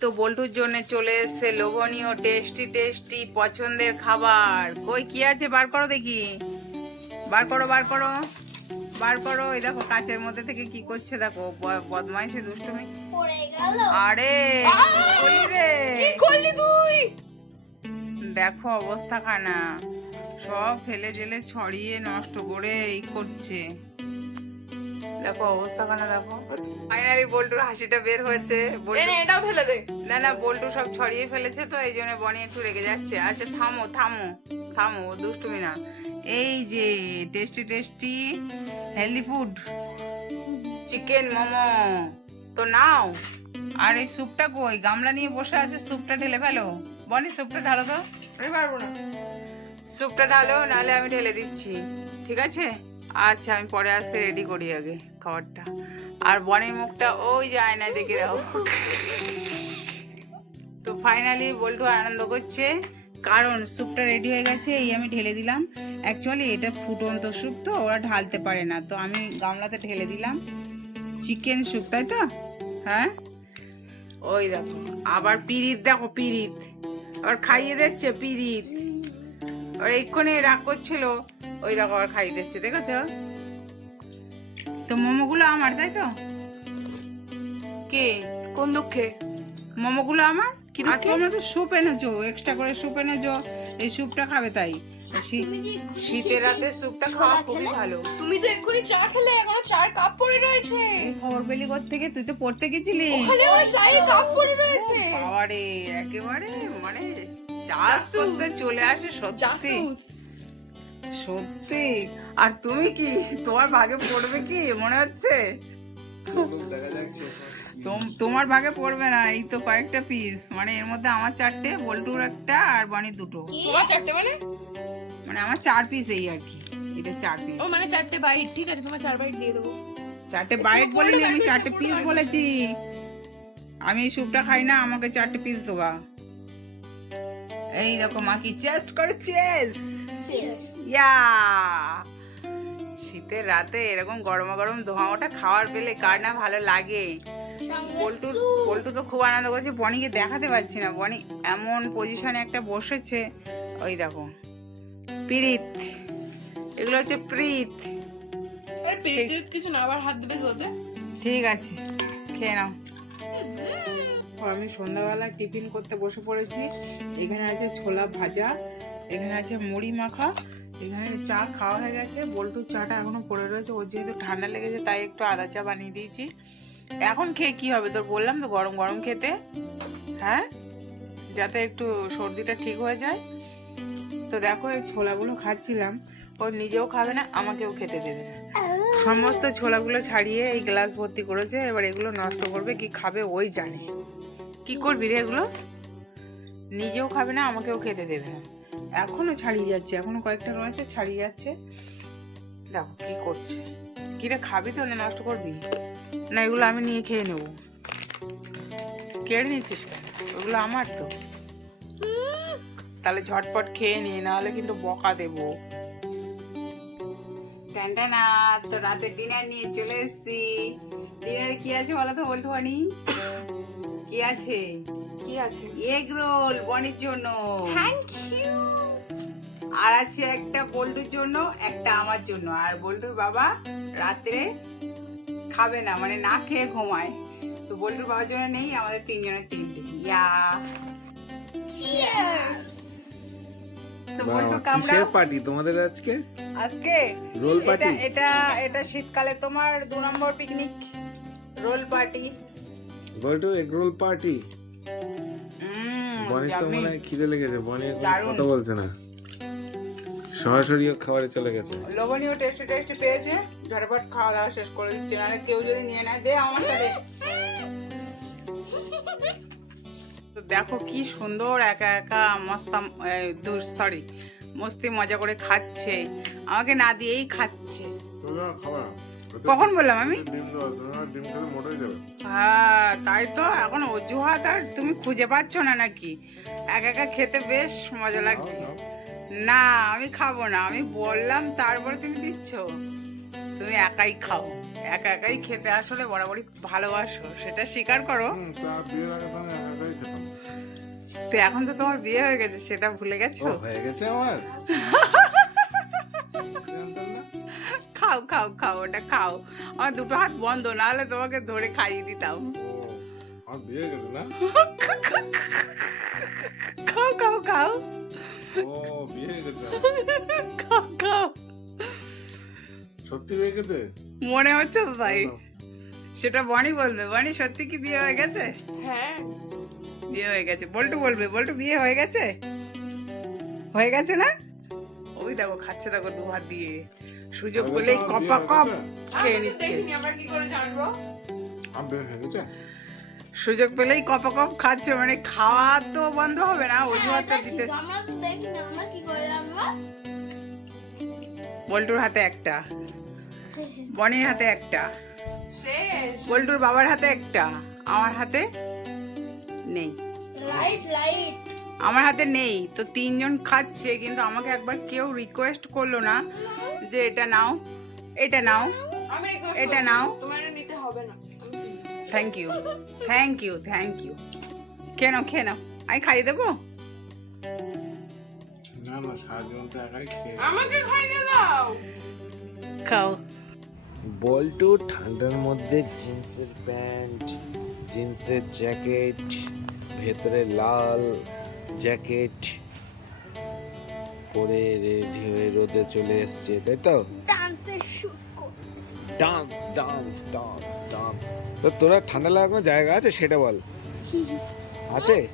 তো বল্টুর জন্য চলে এসছে লোভনীয় টেস্টি টেস্টি পছন্দের খাবার। কই কি আছে? বার করো দেখি। বার করো বার করো। বার করো। এই দেখো কাঁচের মধ্যে থেকে কি করছে দেখো। বদমাইশি দুষ্টুমি। পড়ে গেল। আরে রে? কি করলি তুই? দেখো অবস্থা খানা সব ফেলে জেলে ছড়িয়ে নষ্ট করে এই করছে। দেখো অবস্থা খানা দেখো ফাইনালি বল্টুর হাসিটা বের হয়েছে। বল্টু এটাও ফেলে দে। না না বল্টু সব ছড়িয়ে ফেলেছে তো এই জন্য বনি একটু রেগে যাচ্ছে। আচ্ছা থামো থামো থামো দুষ্টুমি না। এই যে tasty tasty healthy food chicken momo. তো নাও। আর এই স্যুপটা কই? গামলা নিয়ে বসে আছে স্যুপটা ঢেলে ফেলো। বনি স্যুপটা ঢালো তো? আমি পারব না। স্যুপটা ঢালো নাহলে আমি ঢেলে দিচ্ছি। ঠিক আছে? আচ্ছা আমি পরে আসতে রেডি করি আগে খাবারটা। আর বনের মুখটা ওই যে আয়নায় দেখে দাও তো ফাইনালি বল্টু আনন্দ করছে। কারণ স্যুপটা রেডি হয়ে গেছে, এই আমি ঢেলে দিলাম। অ্যাকচুয়ালি এটা ফুটন্ত স্যুপ তো, ওরা ঢালতে পারে না। তো আমি গামলাতে ঢেলে দিলাম। চিকেন স্যুপ তাই তো? হ্যাঁ? ওই দেখো, আবার পিরিত, দেখো পিরিত। আবার খাইয়ে দিচ্ছে পিরিত। আর এক্ষুনি রাগ করছিল, ওই দেখো আবার খাইয়ে দিচ্ছে, দেখেছ? তো মোমোগুলো আমার তাই তো? কে? কোন দুঃখে? মোমোগুলো আমার? কি আর তোমরা তো স্যুপ এনেছো এক্সট্রা করে স্যুপ এনেছো এই স্যুপটা খাবে তাই? শীতের রাতে স্যুপটা খাওয়া খুবই ভালো। তুমি তো এক্ষুনি চা খেলে এখনও চার কাপ পড়ে রয়েছে। এই খবর পেলি থেকে তুই তো পড়তে গেছিলি। ওখানে ওই চায়ের কাপ পড়ে রয়েছে। বাবারে একেবারে মানে জাসুস। করতে চলে আসে সত্যি। সত্যি। আর তুমি কি? তোমার ভাগে পড়বে কি? মনে হচ্ছে? তোম- তোমার ভাগে পড়বে না এই তো কয়েকটা পিস মানে এর মধ্যে আমার চারটে বল্টুর একটা আর বনির দুটো। তোমার চারটে মানে? মানে আমার চার পিস এই আর কি। এটা চার পিস ও মানে চারটে বাইট ঠিক আছে তোমার চার বাইট দিয়ে দেবো। চারটে বাইট বলিনি আমি চারটে পিস বলেছি। আমি এই স্যুপটা খাই না আমাকে চারটে পিস দেবা। এই দেখো মা কি চেস্ট করে চেস্ট ইয়া শীতের রাতে এরকম গরমা গরম ধোঁয়া ওটা খাওয়ার পেলে কার না ভালো লাগে। পল্টু পল্টু তো খুব আনন্দ করছে বনিকে দেখাতে পারছি না। বনি এমন পজিশনে একটা বসেছে ওই দেখো প্রীত এগুলো হচ্ছে প্রীত। কিছু না আবার হাত দেবে ঠিক আছে খেয়ে নাও। আমি সন্ধ্যাবেলা টিফিন করতে বসে পড়েছি এখানে আছে ছোলা ভাজা এখানে আছে মুড়ি মাখা এখানে চা খাওয়া হয়ে গেছে, বল্টুর চাটা এখনও পড়ে রয়েছে, ওর যেহেতু ঠান্ডা লেগেছে তাই একটু আদা চা বানিয়ে দিয়েছি। এখন খেয়ে কি হবে তোর বললাম তো, গরম গরম খেতে হ্যাঁ? যাতে একটু সর্দিটা ঠিক হয়ে যায়। তো দেখো, এই ছোলাগুলো খাচ্ছিলাম, ও নিজেও খাবে না, আমাকেও খেতে দেবে না। সমস্ত ছোলাগুলো ছাড়িয়ে এই গ্লাস ভর্তি করেছে, এবার এগুলো নষ্ট করবে, কি খাবে ওই জানে। কি করবি রে এগুলো? নিজেও খাবে না, আমাকেও খেতে দেবে না। এখনও ছাড়িয়ে যাচ্ছে এখনও কয়েকটা রয়েছে ছাড়িয়ে যাচ্ছে। দেখো কি করছে। কি রে খাবি তো না নষ্ট করবি? না এগুলো আমি নিয়ে খেয়ে নেব। কেড়ে নিচ্ছিস কেন? ওগুলো আমার তো। তাহলে ঝটপট খেয়ে নিয়ে নাহলে কিন্তু বকা দেবো। টানটানা তো রাতে ডিনার নিয়ে চলে এসেছি। ডিনারে কি আছে বলো তো বানি কি আছে? কি আছে? এগ রোল বনির জন্য। থ্যাংক ইউ আর আছে একটা বল্টুর জন্য একটা আমার জন্য। আর বল্টুর বাবা রাত্রে খাবে না মানে না খেয়ে ঘুমায়। তো বল্টুর বাবার জন্য নেই আমাদের তিনজনের তিনটে। ইয়া। Cheers. তো বাহ, বল্টু কামড়া কিসের পার্টি তোমাদের আজকে? আজকে রোল এটা পার্টি এটা এটা শীতকালে তোমার দু নম্বর picnic roll party Boltu egg roll party বনির তো মনে খিদে লেগেছে বনি এখন দারুণ। কথা বলছে না। সরাসরি খাবারে চলে গেছে। লবণীয় টেস্টি টেস্টি পেয়েছে। ঝটপট খাওয়া দাওয়া শেষ করে দিচ্ছে নাহলে কেউ যদি নিয়ে নেয় দে আমারটা দে। তো দেখো কি সুন্দর একা একা মস্তা সরি মস্তি মজা করে খাচ্ছে। আমাকে না দিয়েই খাচ্ছে। কখন বললাম আমি? হ্যাঁ তাই তো এখন অজুহাত আর তুমি খুঁজে পাচ্ছ না নাকি? একা একা খেতে বেশ মজা লাগছে। না আমি খাব না। আমি বললাম তারপরে তুমি দিচ্ছ? তুমি একাই খাও। একা একাই খেতে আসলে বরাবরই ভালোবাসো সেটা স্বীকার করো। তো এখন তো তোমার বিয়ে হয়ে গেছে সেটা ভুলে গেছো? হয়ে গেছে আমার? খাও খাও খাও ওটা খাও। আমার দুটো হাত বন্ধ না হলে তোমাকে ধরে খাইয়ে দিতাম। খাও খাও খাও। ও বিয়ে হয়ে গেছে সত্যি হয়ে গেছে মনে হচ্ছে তো তাই সেটা বনি বলবে বনি সত্যি কি বিয়ে হয়ে গেছে হ্যাঁ বিয়ে হয়ে গেছে বল্টু বলবে বল্টু বিয়ে হয়ে গেছে হয়ে গেছে না ওই দেখো খাচ্ছে দেখো দু হাত দিয়ে সুযোগ বিয়ে কপা কপ? খেয়ে আমি নিচ্ছে দেখিনি আমরা কি করে জানব বিয়ে হয়ে গেছে সুযোগ পেলেই কপা কপ খাচ্ছে মানে খাওয়া তো বন্ধ হবে না অজুহাতটা দিতে। বল্টুর হাতে একটা। বনের হাতে একটা। শেষ। বল্টুর বাবার হাতে একটা আমার হাতে নেই। আমার হাতে নেই তো তিনজন খাচ্ছে কিন্তু আমাকে একবার কেউ রিকোয়েস্ট করল না যে এটা নাও এটা নাও এটা নাও। Thank you thank you thank you কেন কেন আমি খাইয়ে দেবো খাও। বল্টু ঠান্ডার মধ্যে জিন্সের প্যান্ট জিন্সের জ্যাকেট ভেতরে লাল জ্যাকেট পরে রেডি হয়ে রোদে চলে এসছে তাই তো? ডান্সের shoot dance dance dance dance তো তোরা ঠান্ডা লাগার কোনো জায়গা আছে? সেটা বল। আছে?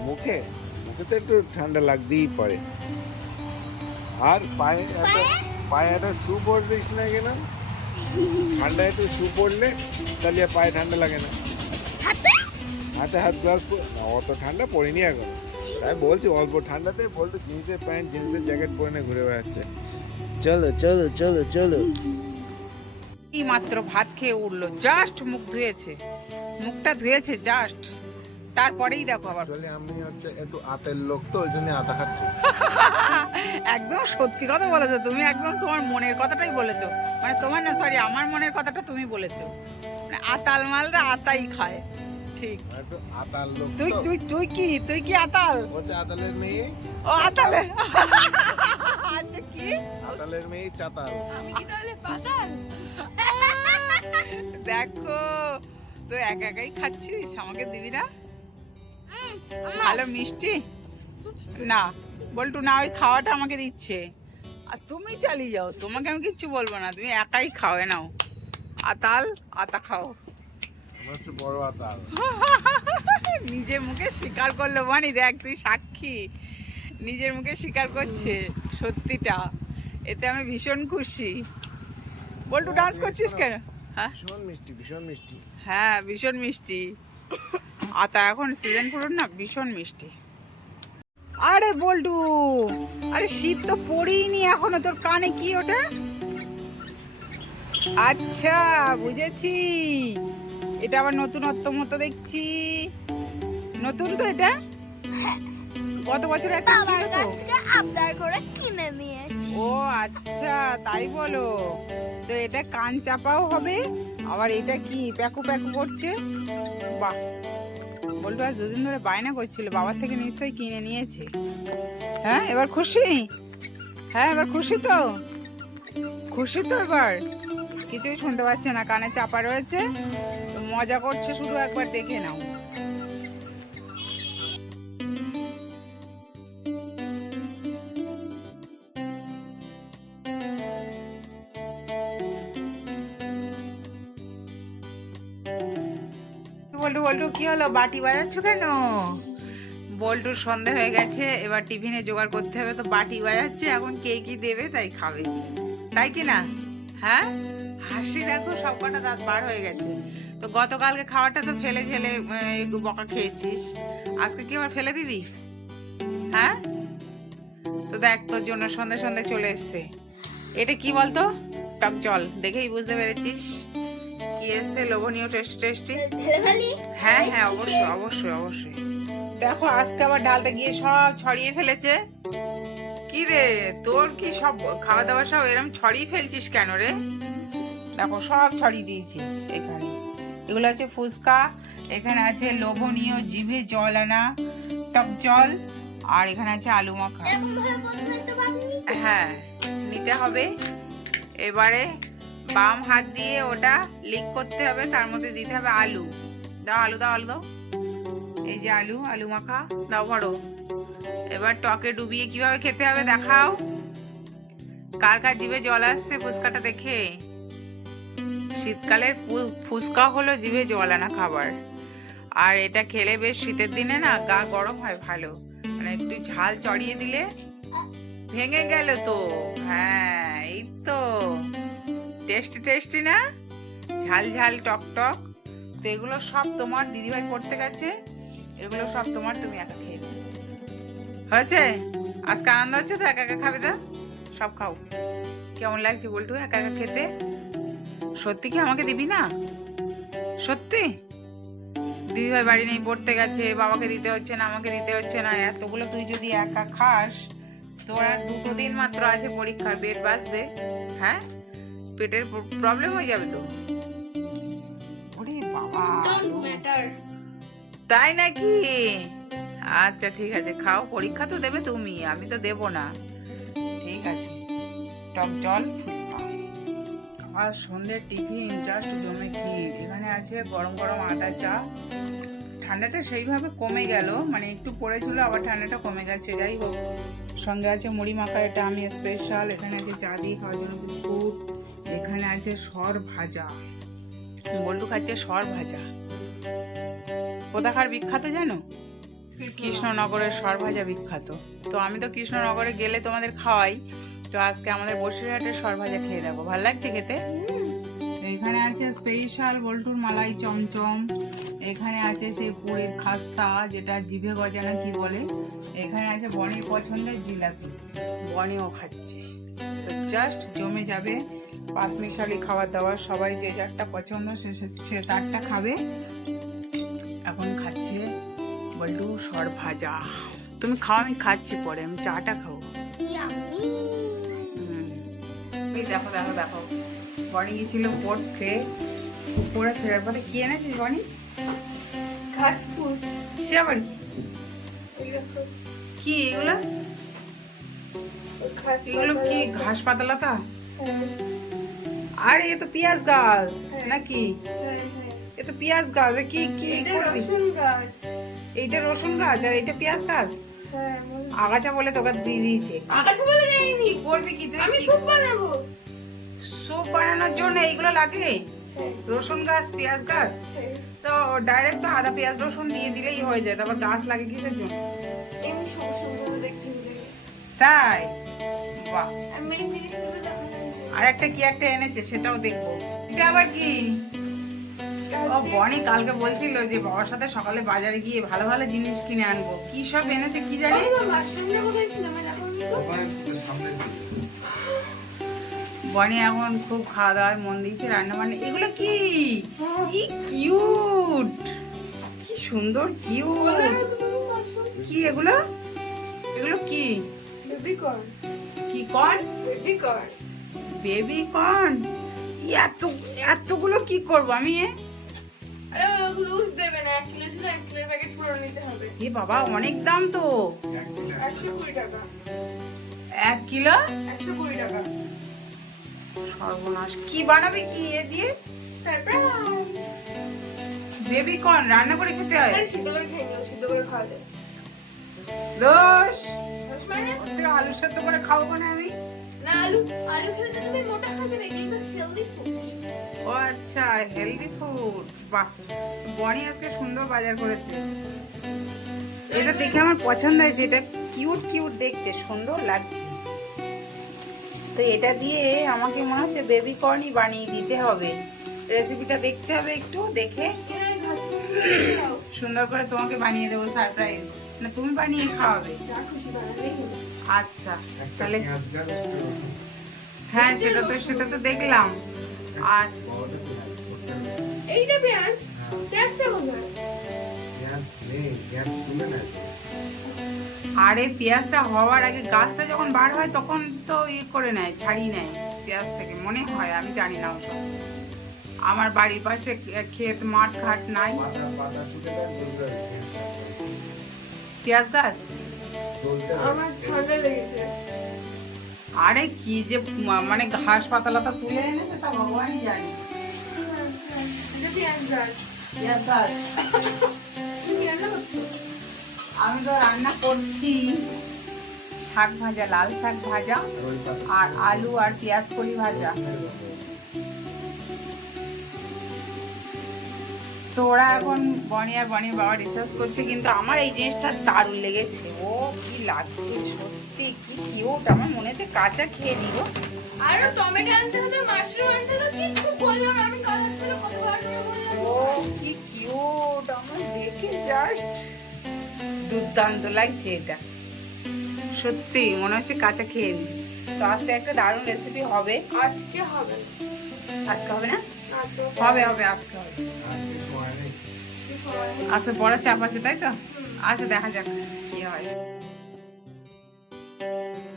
মুখে? মুখে তো একটু ঠান্ডা লাগতেই পারে। আর পায়ে একটা পায়ে? একটা শু পরবিস না কেন? ঠান্ডা একটু শু পরলে তাহলে আর পায়ে ঠান্ডা লাগে না। হাতে? হাত গ্লাভস অত ঠান্ডা পড়েনি এখন। তাই বলছি অল্প ঠান্ডাতে বলতো জিন্সের প্যান্ট জিন্সের জ্যাকেট পরে নিয়ে ঘুরে বেড়াচ্ছে। চলো চলো চলো চলো। এই মাত্র ভাত খেয়ে উঠল। জাস্ট মুখ ধুয়েছে। মুখটা ধুয়েছে জাস্ট তারপরেই দেখো আবার। আমি হচ্ছে একটু আতের লোক তো ওই জন্য আতা খাচ্ছি। একদম সত্যি কথা বলেছ তুমি একদম তোমার মনের কথাটাই বলেছ। মানে তোমার না সরি আমার মনের কথাটা তুমি বলেছ। মানে আতাল মালরা আতাই খায়। ঠিক। আতাল লোক তুই তুই তুই কি তুই কি আতাল? হচ্ছে আতালের মেয়ে? ও আতালে আচ্ছা কি? আতালের মেয়ে চাতাল। আমি কি তাহলে পাতাল? দেখো তো একা একাই খাচ্ছিস? আমাকে দিবি না? ভালো মিষ্টি? না বল্টু না ওই খাওয়াটা আমাকে দিচ্ছে। আর তুমি চালিয়ে যাও তোমাকে আমি কিচ্ছু বলব না তুমি একাই খাও নাও। আতাল আতা খাও। বড় আতাল। নিজের মুখে স্বীকার করল বানি দেখ তুই সাক্ষী। নিজের মুখে স্বীকার করছে সত্যিটা। এতে আমি ভীষণ খুশি। বল্টু ডান্স করছিস কেন? হ্যাঁ? ভীষণ মিষ্টি ভীষণ মিষ্টি। হ্যাঁ ভীষণ মিষ্টি। আতা এখন সিজন ফুরুট না ভীষণ মিষ্টি। আরে বল্টু আরে শীত তো পড়িনি এখনও তোর কানে কি ওটা আচ্ছা বুঝেছি। এটা আবার নতুনত্ব মতো দেখছি। নতুন তো এটা? গত বছর একটা ছিল তো? আবদার করে কিনে নিয়েছি। ও আচ্ছা তাই বলো। তো এটা কান চাপাও হবে আবার এটা কি প্যাকু প্যাকু করছে? বাহ বলতো আর দুদিন ধরে বায়না করছিল বাবার থেকে নিশ্চয়ই কিনে নিয়েছে। হ্যাঁ এবার খুশি? হ্যাঁ এবার খুশি তো? খুশি তো এবার? কিছুই শুনতে পাচ্ছে না কানে চাপা রয়েছে। মজা করছে শুধু একবার দেখে নাও। বল্টু বল্টু, কি হলো? বাটি বাজাচ্ছ কেন? বল্টুর সন্ধে হয়ে গেছে, এবার টিফিনে জোগাড় করতে হবে, তো বাটি বাজাচ্ছে, এখন কে কি দেবে তাই খাবে। তাই কি না? হ্যাঁ? হাসি দেখো, সব কটা দাঁত বার হয়ে গেছে। তো গতকালকে খাবারটা তো ফেলে ফেলে বকা খেয়েছিস। আজকে কি আবার ফেলে দিবি? হ্যাঁ? তো দেখ, তোর জন্য সন্ধে সন্ধে চলে এসছে। এটা কি বলতো? টক জল, দেখেই বুঝতে পেরেছিস। কি এসছে লোভনীয় টেস্টি টেস্টি হ্যাঁ হ্যাঁ অবশ্যই অবশ্যই অবশ্যই। দেখো আজকে আবার ডালতে গিয়ে সব ছড়িয়ে ফেলেছে। কি রে তোর কি সব খাওয়া দাওয়া সব এরকম ছড়িয়ে ফেলছিস কেন রে? দেখো সব ছড়িয়ে দিয়েছি এখানে। এগুলো আছে ফুচকা এখানে আছে লোভনীয় জিভে জল আনা টক জল আর এখানে আছে আলু মাখা। হ্যাঁ নিতে হবে। এবারে বাম হাত দিয়ে ওটা লিক করতে হবে, তার মধ্যে দিতে হবে আলু। দাও আলু দাও আলু, দাও। এই যে আলু আলু মাখা, দাও বড় এবার টকে ডুবিয়ে কীভাবে খেতে হবে দেখাও। কার কার জিভে জল আসছে ফুচকাটা দেখে। শীতকালের ফুচকা হলো জিভে জল আনা খাবার। আর এটা খেলে বেশ শীতের দিনে না গা গরম হয় ভালো। মানে একটু ঝাল চড়িয়ে দিলে ভেঙে গেল তো। হ্যাঁ এই তো। টেস্টি টেস্টি না? ঝাল ঝাল, টক টক। তো এগুলো সব তোমার দিদিভাই করতে গেছে। এগুলো সব তোমার তুমি একা খেয়ে হয়েছে? আজকে আনন্দ হচ্ছে তো? একা একা খাবে তো? সব খাও। কেমন লাগছে বলটু একা একা খেতে? সত্যি কি আমাকে দিবি না? সত্যি? দিদিভাই বাড়ি নেই, পড়তে গেছে, বাবাকে দিতে হচ্ছে না, আমাকে দিতে হচ্ছে না। এতগুলো তুই যদি একা খাস, তোর আর দুটো দিন মাত্র আছে পরীক্ষার পেট বাঁচবে হ্যাঁ? পেটের প্রবলেম হয়ে যাবে তো। ওরে বাবা। ডোন্ট তাই নাকি? আচ্ছা ঠিক আছে খাও পরীক্ষা তো দেবে তুমি আমি তো দেব না। ঠিক আছে টক জল ফুচকা। আর সন্ধ্যের টিফিন জাস্ট জমে ক্ষীর। এখানে আছে গরম গরম আদা চা। ঠান্ডাটা সেইভাবে কমে গেল মানে একটু পড়েছিল আবার ঠান্ডাটা কমে গেছে। যাই হোক সঙ্গে আছে মুড়ি মাখা এটা আমি স্পেশাল এখানে আছে চা দিয়ে খাওয়ার জন্য বিস্কুট। এখানে আছে সর ভাজা। বল্টু খাচ্ছে সর ভাজা। কোথাকার বিখ্যাত জানো? কৃষ্ণনগরের সরভাজা বিখ্যাত। তো আমি তো কৃষ্ণনগরে গেলে তোমাদের খাওয়াই। তো আজকে আমাদের বসিরহাটের সরভাজা খেয়ে দেবো ভালো লাগছে খেতে? এখানে আছে স্পেশাল বল্টুর মালাই চমচম। এখানে আছে সেই পুরীর খাস্তা যেটা জিভে গজানা কি বলে? এখানে আছে বনির পছন্দের জিলাপি। বনিও খাচ্ছে। তো জাস্ট জমে যাবে পাঁচ মিশালি খাবার দাবার সবাই যে যারটা পছন্দ সে সে- তারটা খাবে। এখন খাচ্ছে বল্টু সর ভাজা। তুমি খাও আমি খাচ্ছি পরে আমি চাটা খাব। দেখো দেখো দেখো। বনি গেছিল পড়তে পড়ে ফেরার পরে কি এনেছিস বনি? ঘাস ফুস সে আবার কি? এগুলো? এগুলো কি ঘাস পাতালতা? আরে এ তো পেঁয়াজ গাছ হ্যাঁ। নাকি? এ তো পেঁয়াজ গাছ কি কি করবি? এইটা রসুন গাছ আর এইটা পেঁয়াজ গাছ? হ্যাঁ আগাছা বলে তোকে দিয়ে দিয়েছে। আগাছা বলে যাইনি কি করবি কি তুই? আমি স্যুপ বানাবো। স্যুপ বানানোর জন্য এইগুলো লাগে? রসুন গাছ পেঁয়াজ গাছ? তো ডাইরেক্ট তো আদা পেঁয়াজ রসুন দিয়ে দিলেই হয়ে যায়। তারপর গাছ লাগে কিসের জন্য? তাই? বাহ। আর মেন একটা কি একটা এনেছে সেটাও দেখব। এটা আবার কি? ও বনি কালকে বলছিল যে বাবার সাথে সকালে বাজারে গিয়ে ভালো ভালো জিনিস কিনে আনব। কি সব এনেছে কি জানি? সামনে বনি এখন খুব খাওয়া দাওয়ায় মন দিয়েছে রান্না বান্না এগুলো কি? কি কিউট কি সুন্দর কিউট কি এগুলো? এগুলো কি? বেবি কর্ন কি corn baby corn baby corn? এত এতগুলো কি করব আমি? এ? আরে লুজ দেবে না এক কিলো ছিল এক কিলোর প্যাকেট পুরো নিতে হবে। এ বাবা অনেক দাম তো। একশো কুড়ি টাকা। এক কিলো? একশো কুড়ি টাকা। সর্বনাশ। কি বানাবে কি এ দিয়ে? সারপ্রাইজ বেবি কর্ন রান্না করে খেতে হয়? আরে সিদ্ধ করে খেয়ে নিও সিদ্ধ করে খাওয়া যায়। দোষ? মানে? ওর আলু সেদ্ধ করে খাব না আমি? আলু আলু খেলে তুমি মোটা খাবে না এগুলো হেলদি ফুড ও আচ্ছা হেলদি ফুড বাহ বনি আজকে সুন্দর বাজার করেছে। এটা দেখে আমার পছন্দ হয়েছে। এটা কিউট কিউট দেখতে সুন্দর লাগছে। তো এটা দিয়ে আমাকে মনে হচ্ছে বেবি কর্নই বানিয়ে দিতে হবে। রেসিপিটা দেখতে হবে একটু দেখে সুন্দর করে তোমাকে বানিয়ে দেবো সারপ্রাইজ না তুমি বানিয়ে খাওয়াবে। আচ্ছা তাহলে হ্যাঁ সেটা তো সেটা তো দেখলাম। আর এইটা পেঁয়াজ? পেঁয়াজটা কোথায়? আরে পেঁয়াজটা হওয়ার আগে গাছটা যখন বার হয় তখন তো ইয়ে করে নেয় ছাড়িয়ে নেয় পেঁয়াজ থেকে। মনে হয় আমি জানি না আমার বাড়ির পাশে ক্ষেত মাঠ ঘাট নাই। পেঁয়াজ গাছ? আমার ঠান্ডা লেগেছে। আরে কি যে মানে ঘাস পাতা লতা তুলে এনেছে তা ভগবানই জানে। আমি তো রান্না করছি। শাক ভাজা লাল শাক ভাজা আর আলু আর পেঁয়াজ কলি ভাজা। তো ওরা এখন বনি আর বনির বাবা রিসার্চ করছে কিন্তু আমার এই জিনিসটা দারুণ লেগেছে। ও কি লাগছে সত্যি। কি কিউট আমার মনে হচ্ছে কাঁচা খেয়ে নিব আরও টমেটো আনতে হতো মাশরুম আনতে হতো কিছু বলল না আমি কালার বার ও কি কিউট আমার দেখে জাস্ট দুর্দান্ত লাগছে এটা। সত্যি মনে হচ্ছে কাঁচা খেয়ে নি তো আজকে একটা দারুণ রেসিপি হবে। আজকে হবে। আজকে হবে না? হবে। হবে আজকে হবে। আজকে বড় চাপ আছে তাই তো? আচ্ছা দেখা যাক কি হয়। Thank you.